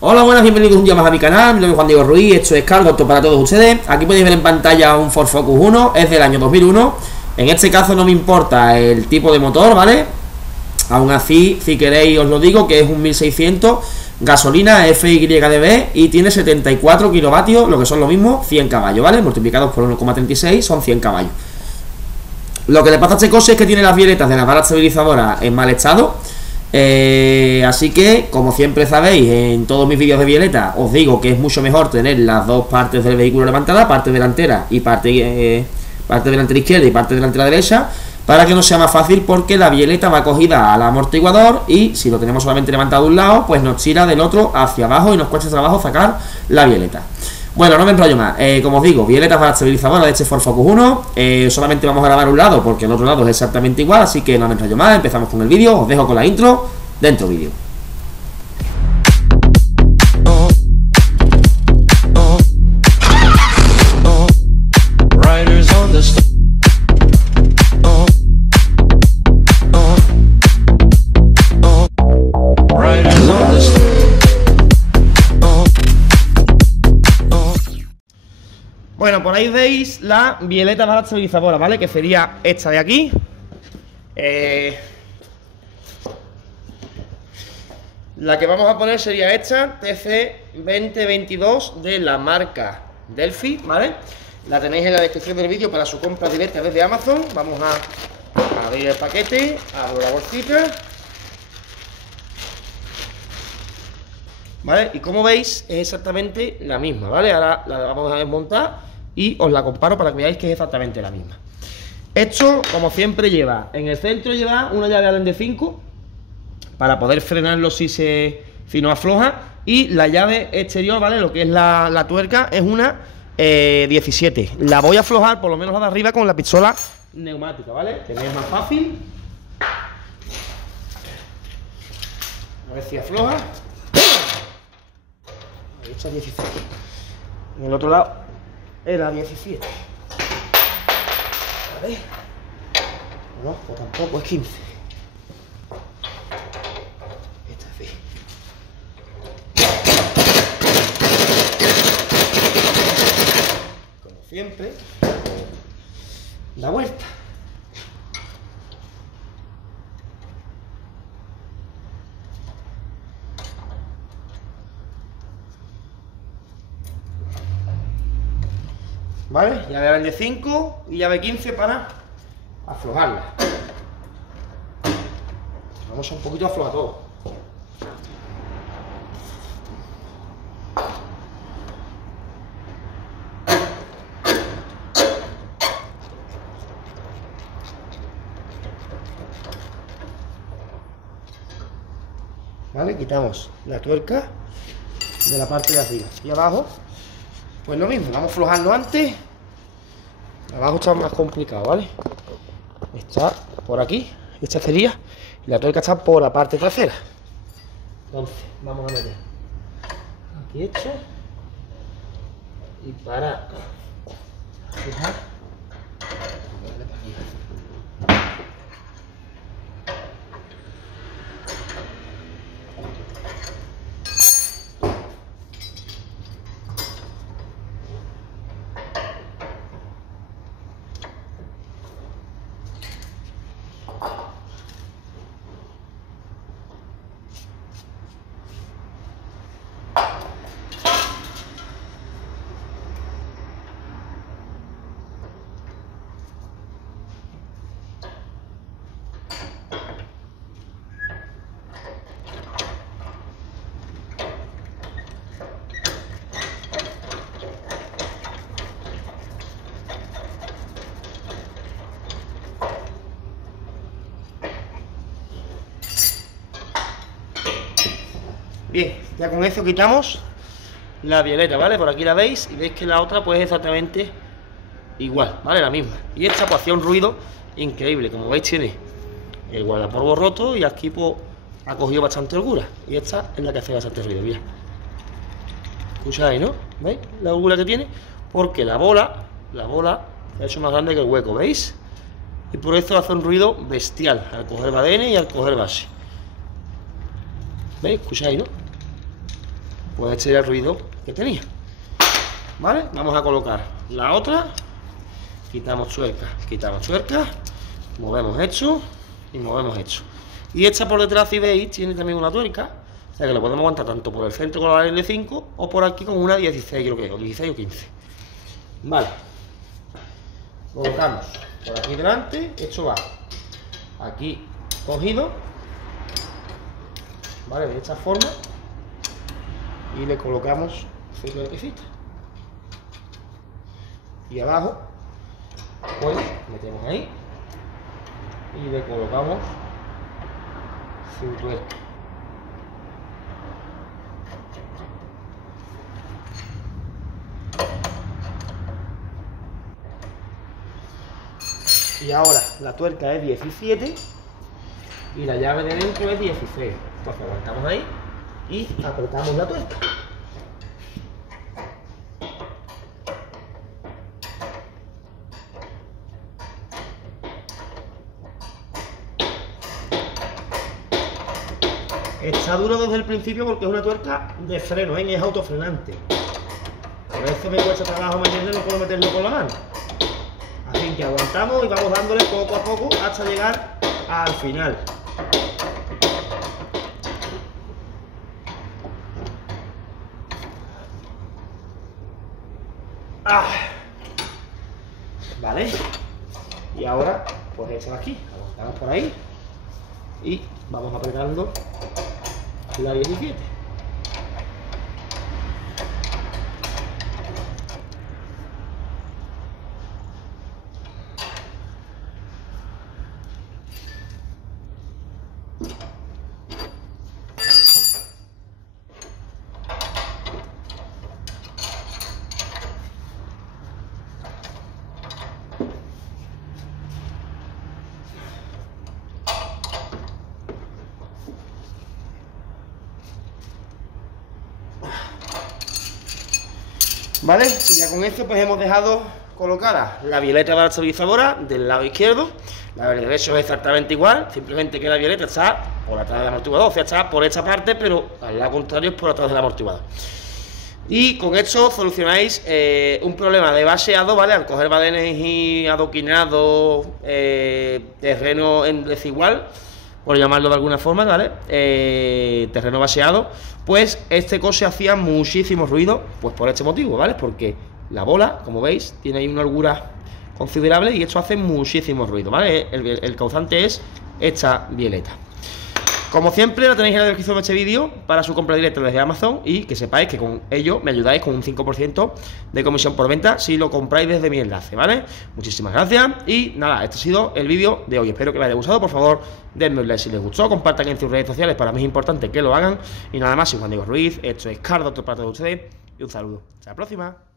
Hola, buenas, bienvenidos un día más a mi canal. Mi nombre es Juan Diego Ruiz, esto es CarGoto para todos ustedes. Aquí podéis ver en pantalla un Ford Focus 1, es del año 2001. En este caso no me importa el tipo de motor, ¿vale? Aún así, si queréis os lo digo, que es un 1600 gasolina FYDB y tiene 74 kilovatios, lo que son lo mismo, 100 caballos, ¿vale? Multiplicados por 1,36 son 100 caballos. Lo que le pasa a este coche es que tiene las violetas de la vara estabilizadora en mal estado. Así que, como siempre sabéis, en todos mis vídeos de violeta os digo que es mucho mejor tener las dos partes del vehículo levantadas, parte delantera y parte delantera izquierda y parte delantera derecha, para que no sea más fácil, porque la violeta va cogida al amortiguador y si lo tenemos solamente levantado de un lado, pues nos tira del otro hacia abajo y nos cuesta trabajo sacar la violeta. Bueno, no me enrollo más. Como os digo, violetas para estabilizadora de este Ford Focus 1. Solamente vamos a grabar un lado porque el otro lado es exactamente igual, así que no me enrollo más. Empezamos con el vídeo, os dejo con la intro, dentro vídeo. Bueno, por ahí veis la violeta para estabilizadora, ¿vale? Que sería esta de aquí. La que vamos a poner sería esta, TC2022 de la marca Delphi, ¿vale? La tenéis en la descripción del vídeo para su compra directa desde Amazon. Vamos a abrir el paquete, abro la bolsita. ¿Vale? Y como veis, es exactamente la misma, ¿vale? Ahora la vamos a desmontar y os la comparo para que veáis que es exactamente la misma. Esto, como siempre, lleva en el centro lleva una llave Allen de 5 para poder frenarlo si no afloja, y la llave exterior, ¿vale? Lo que es la tuerca es una 17. La voy a aflojar por lo menos a de arriba con la pistola neumática, ¿vale? Que es más fácil. A ver si afloja. Ahí está 17. En el otro lado era 17. A ver. No, pues tampoco, es 15. Esta es bien. Como siempre, da vuelta. ¿Vale? Llave de 5 y llave 15 para aflojarla. Vamos a un poquito a aflojar todo. ¿Vale? Quitamos la tuerca de la parte de arriba y abajo. Pues lo mismo, vamos a aflojarlo antes. Abajo está más complicado, ¿vale? Está por aquí, esta sería, y la tuerca está por la parte trasera. Entonces, vamos a meter aquí esto y para fijar, bien, ya con eso quitamos la violeta, ¿vale? Por aquí la veis y veis que la otra pues es exactamente igual, ¿vale? La misma. Y esta pues hacía un ruido increíble, como veis tiene el guardapolvo roto y aquí pues ha cogido bastante holgura. Y esta es la que hace bastante ruido, mira. Escucháis, ¿no? ¿Veis la holgura que tiene? Porque la bola se ha hecho más grande que el hueco, ¿veis? Y por eso hace un ruido bestial al coger badene y al coger base. ¿Veis? Escucháis, ¿no? pues este era el ruido que tenía. ¿Vale? Vamos a colocar la otra, quitamos tuerca, movemos esto y movemos esto. Y esta por detrás, si veis, tiene también una tuerca, o sea que lo podemos aguantar tanto por el centro con la L5 o por aquí con una 16, creo que es, o 16 o 15. Vale, colocamos por aquí delante, esto va aquí cogido, ¿vale? De esta forma, y le colocamos ciclo de piecita. Y abajo, pues metemos ahí y le colocamos su tuerca. Y ahora la tuerca es 17 y la llave de dentro es 16. Entonces aguantamos ahí y apretamos la tuerca. Está duro desde el principio porque es una tuerca de freno, ¿eh? Es autofrenante. Por eso me cuesta trabajo, ¿me entiendes? No puedo meterlo con la mano. Así que aguantamos y vamos dándole poco a poco hasta llegar al final. Vale. Y ahora, pues esta de aquí. Aguantamos por ahí. Y vamos apretando la 17. Vale, y ya con esto pues hemos dejado colocada la violeta de la estabilizadora del lado izquierdo. La del derecho es exactamente igual, simplemente que la violeta está por atrás del amortiguador, o sea, está por esta parte, pero al lado contrario es por atrás del amortiguador. Y con esto solucionáis un problema de baseado, ¿vale? Al coger badenes y adoquinado, terreno en desigual, por llamarlo de alguna forma, ¿vale? Terreno baseado, pues este coche hacía muchísimo ruido, pues por este motivo, ¿vale? Porque la bola, como veis, tiene ahí una holgura considerable y esto hace muchísimo ruido, ¿vale? El causante es esta violeta. Como siempre, la tenéis en la descripción de este vídeo para su compra directa desde Amazon y que sepáis que con ello me ayudáis con un 5% de comisión por venta si lo compráis desde mi enlace, ¿vale? Muchísimas gracias y nada, este ha sido el vídeo de hoy. Espero que les haya gustado, por favor, denme un like si les gustó, compartan en sus redes sociales, para mí es importante que lo hagan. Y nada más, soy Juan Diego Ruiz, esto es Cardo, otro para todos ustedes y un saludo. Hasta la próxima.